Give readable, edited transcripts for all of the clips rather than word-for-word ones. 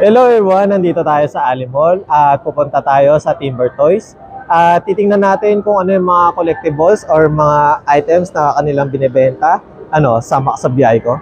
Hello everyone, nandito tayo sa Ali Mall at pupunta tayo sa Timber Toys. At titingnan natin kung ano yung mga collectibles or mga items na kanilang binibenta. Sama sa biyahe ko.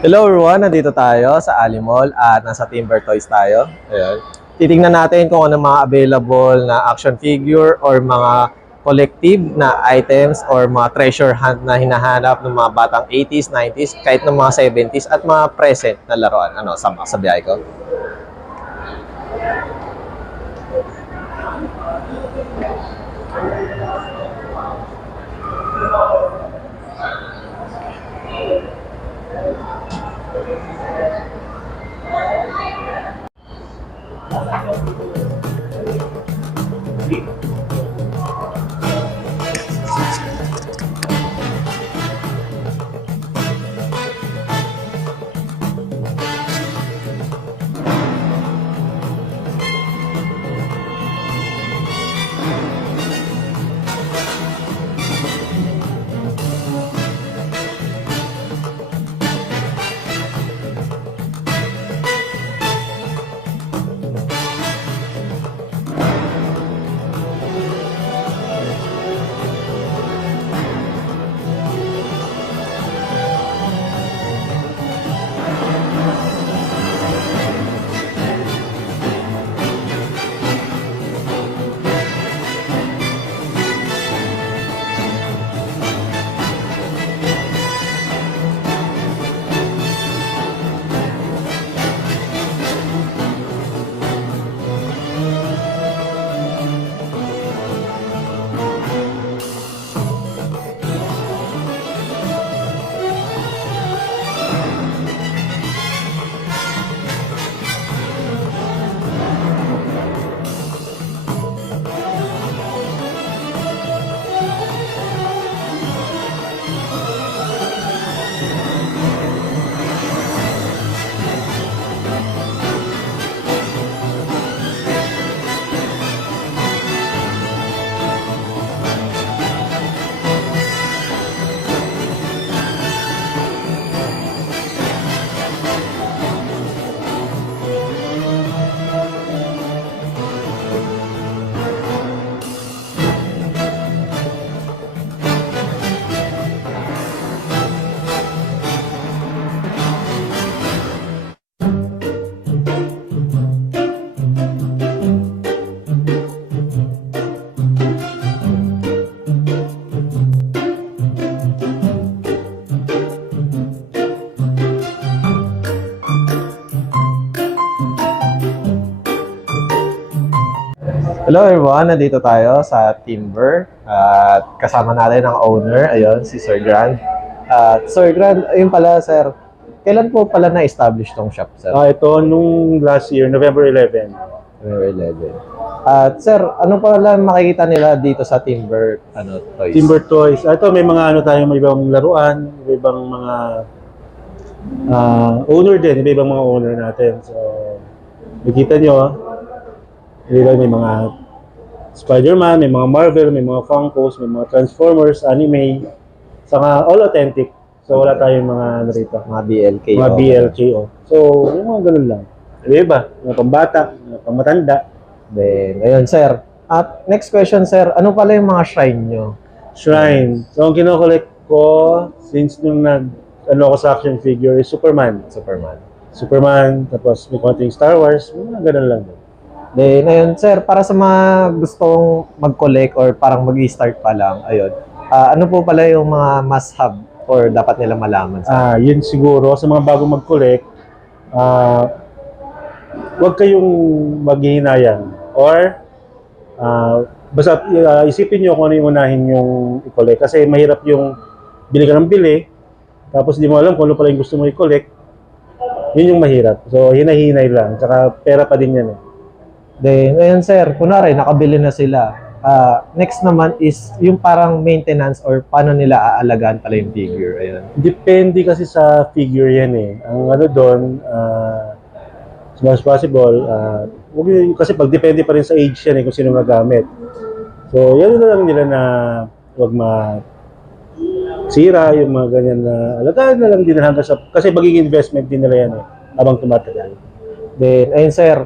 Hello everyone, nandito tayo sa Ali Mall at nasa Timber Toys tayo. Ayan. Titingnan natin kung ano mga available na action figure or mga collective na items or mga treasure hunt na hinahanap ng mga batang 80s, 90s, kahit ng mga 70s at mga present na laruan. Sama sa biyahe ko. Hello everyone, nandito tayo sa Timber at kasama natin ang owner, ayun, si Sir Grand. At Sir Grand, ayun pala sir, kailan po pala na-establish tong shop sir? Ito nung last year, November 11. November 11. At sir, ano pala makikita nila dito sa Timber Toys? Timber Toys. Ito may mga tayo, may ibang laruan, may ibang mga owner din, may ibang mga owner natin. So, makikita nyo, may mga Spider-Man, may mga Marvel, may mga Funkos, may mga Transformers, anime, saka all authentic. So wala tayong mga rito. Mga BLKO. Mga BLKO. So, yung mga ganun lang. Iba, mga pambata, mga pangmatanda. Then, ayun sir, At next question, sir, ano pala yung mga shrine nyo? Shrine. So, ang kinokollect ko, since nung ano ako sa action figure, is Superman. Superman. Tapos may konting Star Wars, mga ganun lang. Then, ayun, sir, para sa mga gustong mag-collect or parang mag-start pa lang, ayun, ano po pala yung mga must-have or dapat nila malaman? Sir? Yun siguro, sa mga bago mag-collect, huwag kayong maghihinayang. Or, basta isipin nyo kung ano yung unahin yung i-collect. Kasi mahirap yung bili ka ng bili, tapos di mo alam kung ano pala yung gusto mo i-collect. Yun yung mahirap. So, hinay-hinay lang. Tsaka pera pa din yan eh. Then, ayun, sir, kunwari, nakabili na sila. Next naman is yung parang maintenance or paano nila aalagaan pala yung figure. Ayun. Depende kasi sa figure yan eh. Ang ano doon, as much as possible, kasi pag depende pa rin sa age yan eh, kung sino magamit. So, yan na lang nila na huwag sira yung mga ganyan na alagaan na lang din hanggang sa, kasi magiging investment din nila yan eh, habang tumatagal. Then, ayun, sir,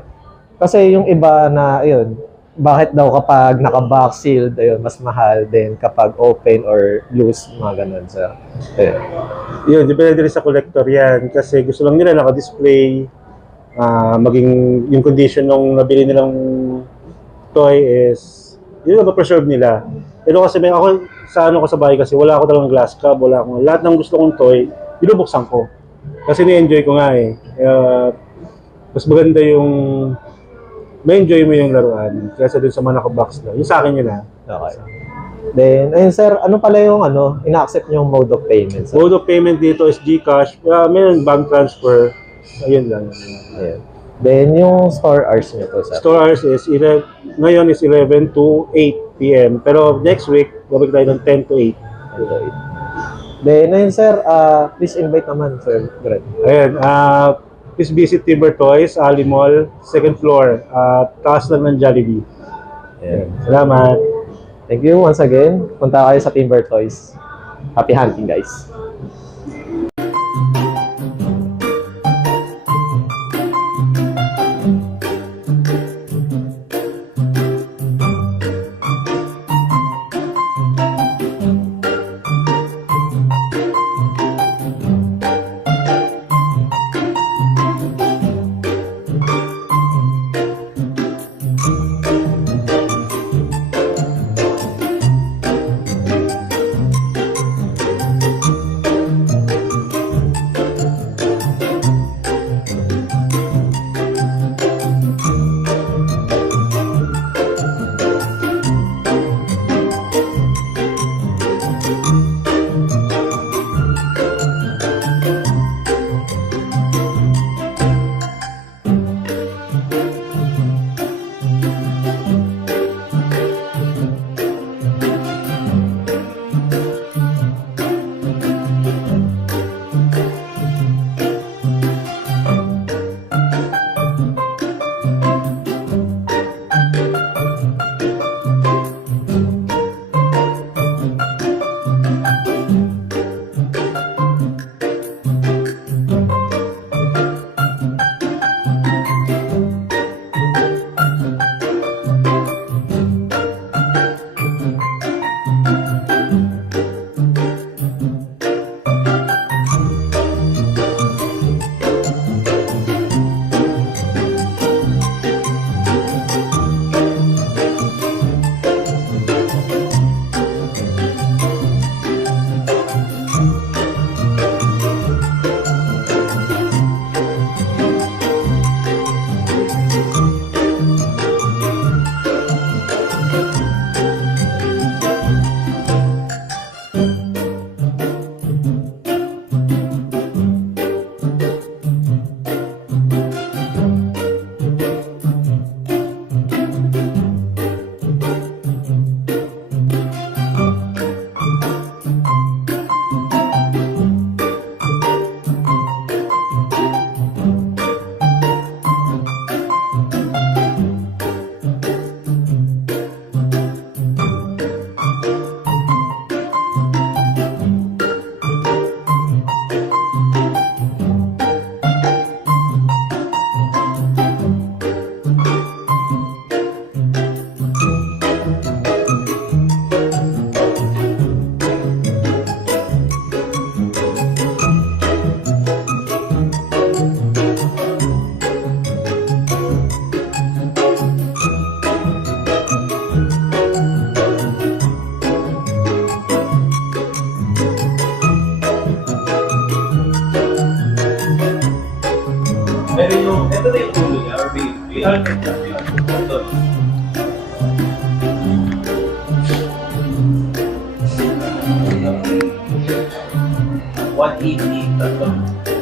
kasi yung iba na, ayun, bakit daw kapag naka-box sealed, ayun, mas mahal din kapag open or loose, mga ganun, sir. Ayun. Yun, depende rin sa collector yan, kasi gusto lang nila naka-display, maging yung condition ng nabili nilang toy is yun na preserve nila. Pero kasi may ako sa ano ko sa bahay kasi wala ako talagang glass cup, wala akong lahat ng gusto kong toy, binubuksan ko. Kasi ni-enjoy ko nga eh. Mas maganda yung may enjoy mo yung laruan kaysa dun sa mga naka-box na. Yung sa akin yun Okay. Then, ayun, sir, ano pala yung ina-accept yung mode of payment, sir? Mode of payment dito is GCash. Mayroon bank transfer. Ayun lang. Ayun. Then, yung store hours nyo po, sir? Store hours is ngayon is 11 to 8 p.m. Pero next week, babalik tayo ng 10 to 8. Then, ayun, sir, please invite naman, sir. Greg. Ayan, please visit Timber Toys, Ali Mall, second floor. Taas lang ng Jollibee. Ayan. Salamat. Thank you once again. Punta kayo sa Timber Toys. Happy hunting, guys.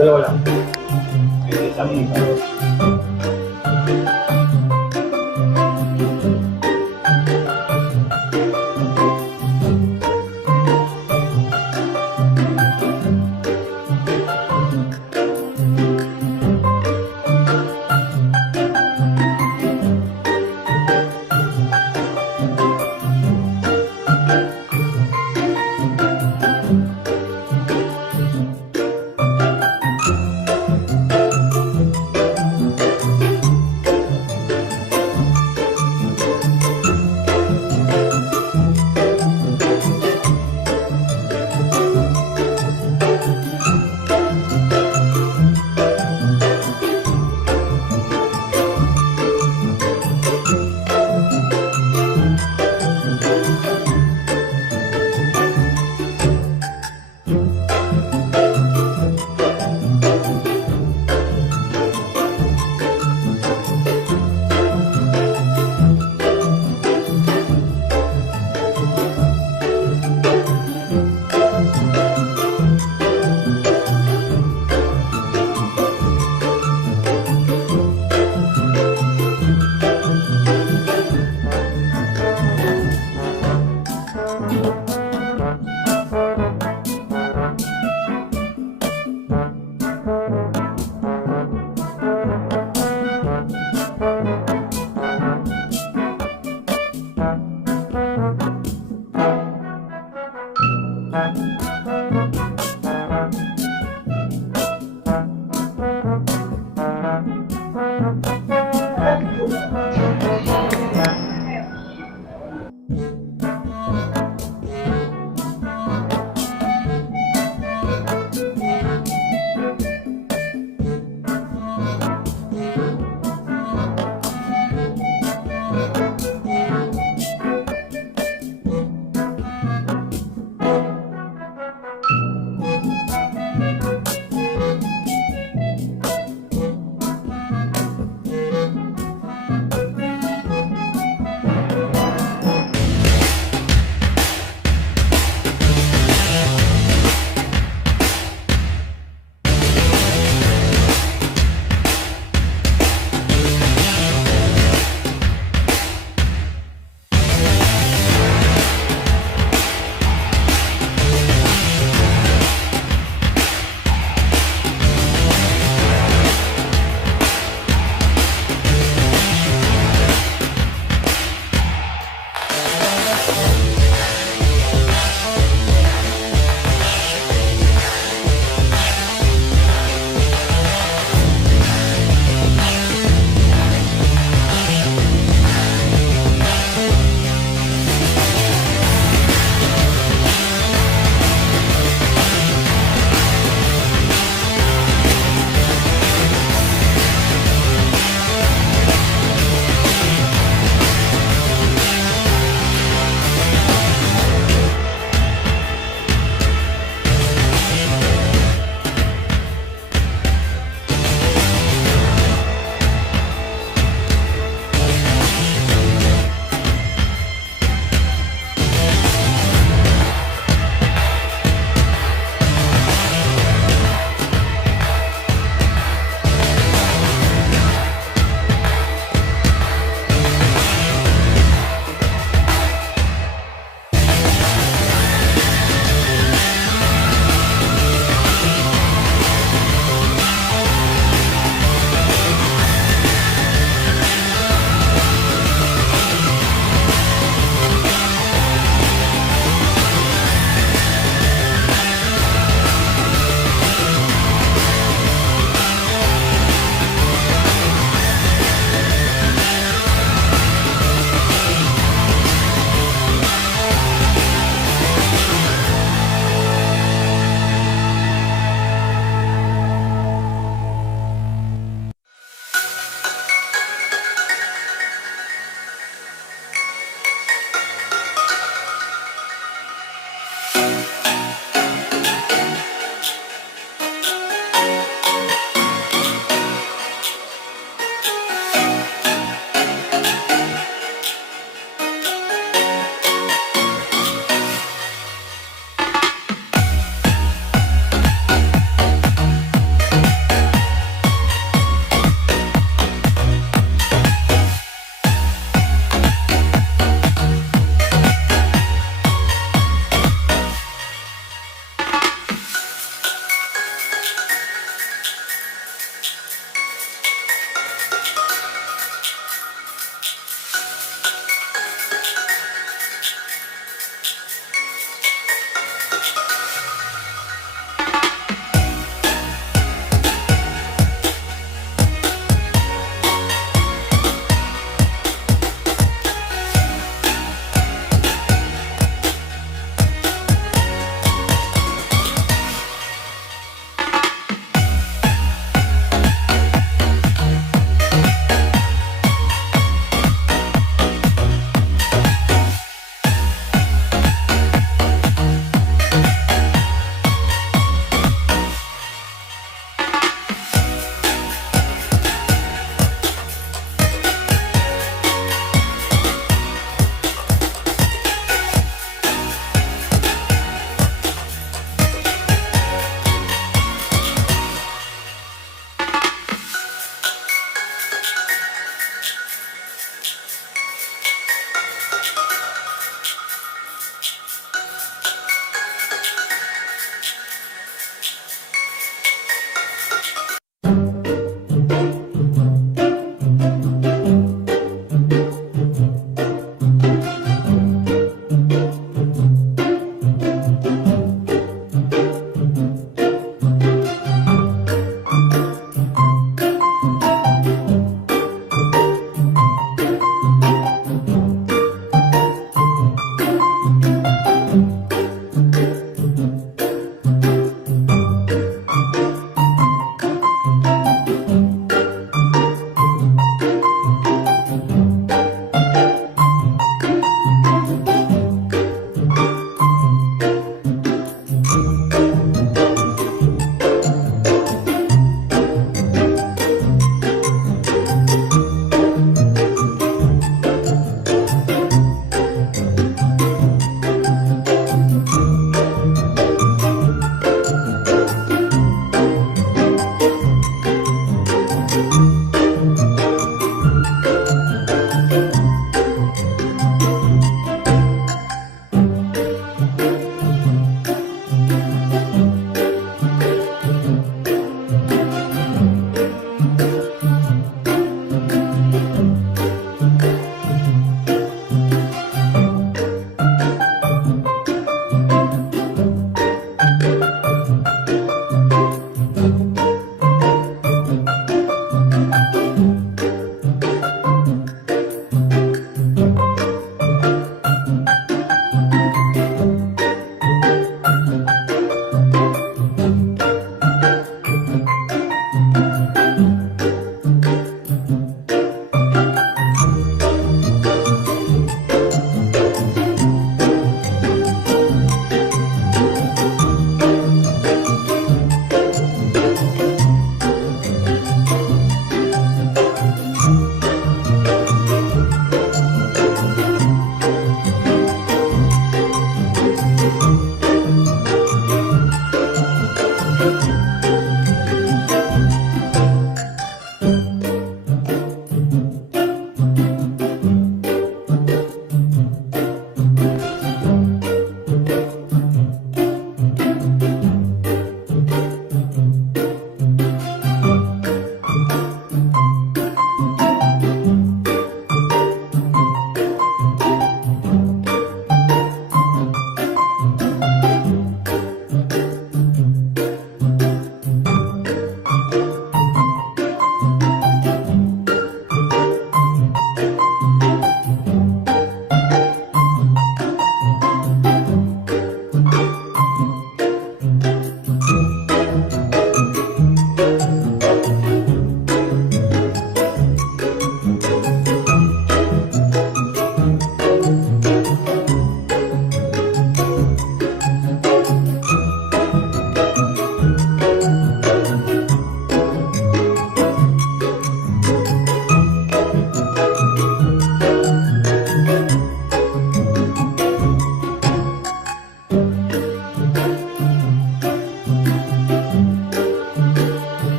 Dalawa lang. May isang